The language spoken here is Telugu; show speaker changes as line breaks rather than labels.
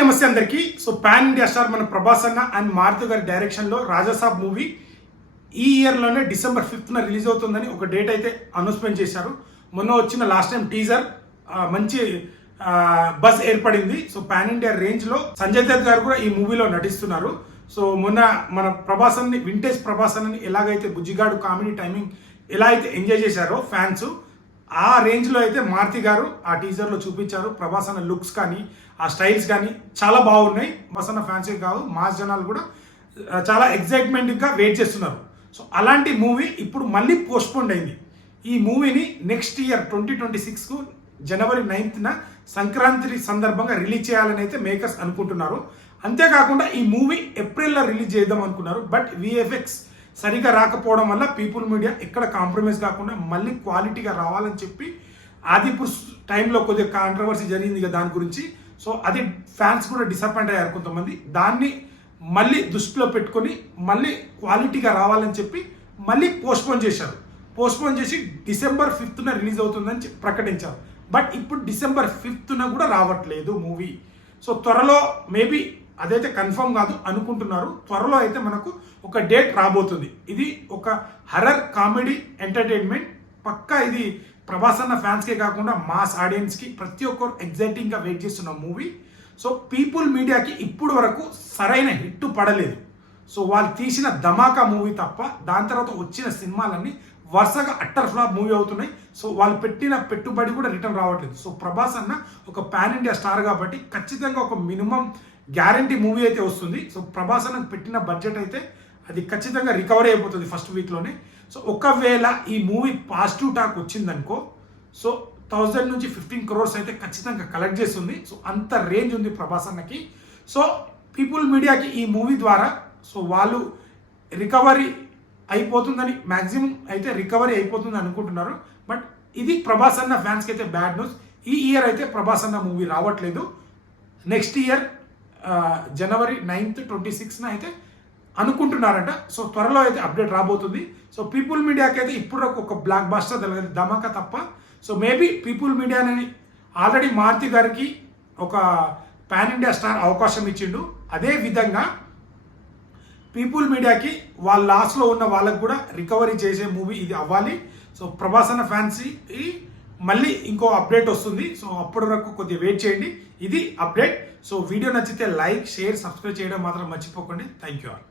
నమస్తే అందరికి. సో పాన్ ఇండియా స్టార్ మన ప్రభాస్ అన్న అండ్ మారుతి గారి డైరెక్షన్లో రాజాసాబ్ మూవీ ఈ ఇయర్లోనే డిసెంబర్ ఫిఫ్త్న రిలీజ్ అవుతుందని ఒక డేట్ అయితే అనౌన్స్మెంట్ చేశారు. మొన్న వచ్చిన లాస్ట్ టైం టీజర్ మంచి బస్ ఏర్పడింది. సో పాన్ ఇండియా రేంజ్లో సంజయ్ దత్ గారు కూడా ఈ మూవీలో నటిస్తున్నారు. సో మొన్న మన ప్రభాసన్ని వింటేజ్ ప్రభాసన్ని ఎలాగైతే బుజ్జిగాడు కామెడీ టైమింగ్ ఎలా అయితే ఎంజాయ్ చేశారో ఫ్యాన్స్ ఆ రేంజ్లో అయితే మారుతి గారు ఆ టీజర్లో చూపించారు. ప్రభాస్ అన్న లుక్స్ కానీ ఆ స్టైల్స్ కానీ చాలా బాగున్నాయి. ప్రభాస్ అన్న ఫ్యాన్స్ కాదు మాస్ జనాలు కూడా చాలా ఎగ్జైట్మెంట్గా వెయిట్ చేస్తున్నారు. సో అలాంటి మూవీ ఇప్పుడు మళ్ళీ పోస్ట్పోండ్ అయింది. ఈ మూవీని నెక్స్ట్ ఇయర్ ట్వంటీ ట్వంటీ సిక్స్కు జనవరి నైన్త్న సంక్రాంతి సందర్భంగా రిలీజ్ చేయాలని అయితే మేకర్స్ అనుకుంటున్నారు. అంతేకాకుండా ఈ మూవీ ఏప్రిల్లో రిలీజ్ చేద్దాం అనుకున్నారు. బట్ విఎఫ్ఎక్స్ సరిగా రాకపోవడం వల్ల పీపుల్ మీడియా ఎక్కడ కాంప్రమైజ్ కాకుండా మళ్ళీ క్వాలిటీగా రావాలని చెప్పి ఆదిపూర్ టైంలో కొద్దిగా కాంట్రవర్సీ జరిగింది కదా దాని గురించి. సో అది ఫ్యాన్స్ కూడా డిసప్పాయింట్ అయ్యారు కొంతమంది. దాన్ని మళ్ళీ దృష్టిలో పెట్టుకొని మళ్ళీ క్వాలిటీగా రావాలని చెప్పి మళ్ళీ పోస్ట్పోన్ చేశారు. పోస్ట్పోన్ చేసి డిసెంబర్ ఫిఫ్త్న రిలీజ్ అవుతుందని చెప్పి ప్రకటించారు. బట్ ఇప్పుడు డిసెంబర్ ఫిఫ్త్న కూడా రావట్లేదు మూవీ. సో త్వరలో మేబీ అదైతే కన్ఫర్మ్ కాదు అనుకుంటున్నారు. త్వరలో అయితే మనకు ఒక డేట్ రాబోతుంది. ఇది ఒక హర్రర్ కామెడీ ఎంటర్టైన్మెంట్. పక్కా ఇది ప్రభాస్ అన్న ఫ్యాన్స్కే కాకుండా మాస్ ఆడియన్స్కి ప్రతి ఒక్కరు ఎగ్జైటింగ్గా వెయిట్ చేస్తున్న మూవీ. సో పీపుల్ మీడియాకి ఇప్పుడు వరకు సరైన హిట్ పడలేదు. సో వాళ్ళు తీసిన ధమాకా మూవీ తప్ప దాని తర్వాత వచ్చిన సినిమాలన్నీ వరుసగా అట్టర్ ఫ్లాప్ మూవీ అవుతున్నాయి. సో వాళ్ళు పెట్టిన పెట్టుబడి కూడా రిటర్న్ రావట్లేదు. సో ప్రభాస్ అన్న ఒక పాన్ ఇండియా స్టార్ కాబట్టి ఖచ్చితంగా ఒక మినిమం గ్యారంటీ మూవీ అయితే వస్తుంది. సో ప్రభాసనకు పెట్టిన బడ్జెట్ అయితే అది ఖచ్చితంగా రికవరీ అయిపోతుంది ఫస్ట్ వీక్లోనే. సో ఒకవేళ ఈ మూవీ పాజిటివ్ టాక్ వచ్చిందనుకో సో థౌజండ్ నుంచి ఫిఫ్టీన్ క్రోర్స్ అయితే ఖచ్చితంగా కలెక్ట్ చేస్తుంది. సో అంత రేంజ్ ఉంది ప్రభాస్ అన్నకి. సో పీపుల్ మీడియాకి ఈ మూవీ ద్వారా సో వాళ్ళు రికవరీ అయిపోతుందని మ్యాక్సిమం అయితే రికవరీ అయిపోతుంది అనుకుంటున్నారు. బట్ ఇది ప్రభాస్ అన్న ఫ్యాన్స్కి అయితే బ్యాడ్ న్యూస్. ఈ ఇయర్ అయితే ప్రభాస్ అన్న మూవీ రావట్లేదు. నెక్స్ట్ ఇయర్ జనవరి నైన్త్ ట్వంటీ సిక్స్న అయితే అనుకుంటున్నారంట. సో త్వరలో అయితే అప్డేట్ రాబోతుంది. సో పీపుల్ మీడియాకి అయితే ఇప్పుడు ఒక బ్లాక్ బాస్టర్ తెలియదు ధమాకా తప్ప. సో మేబీ పీపుల్ మీడియాని ఆల్రెడీ మారుతి గారికి ఒక పాన్ ఇండియా స్టార్ అవకాశం ఇచ్చిండు. అదే విధంగా పీపుల్ మీడియాకి వాళ్ళ లాస్ట్లో ఉన్న వాళ్ళకు కూడా రికవరీ చేసే మూవీ ఇది అవ్వాలి. సో ప్రభాస్ అన్న ఫ్యాన్సీ మళ్ళీ ఇంకో అప్డేట్ వస్తుంది. సో అప్పటి వరకు కొద్దిగా వెయిట్ చేయండి. ఇది అప్డేట్ సో వీడియో నచ్చితే లైక్ షేర్ సబ్స్క్రైబ్ చేయడం మాత్రం మర్చిపోకండి. Thank you all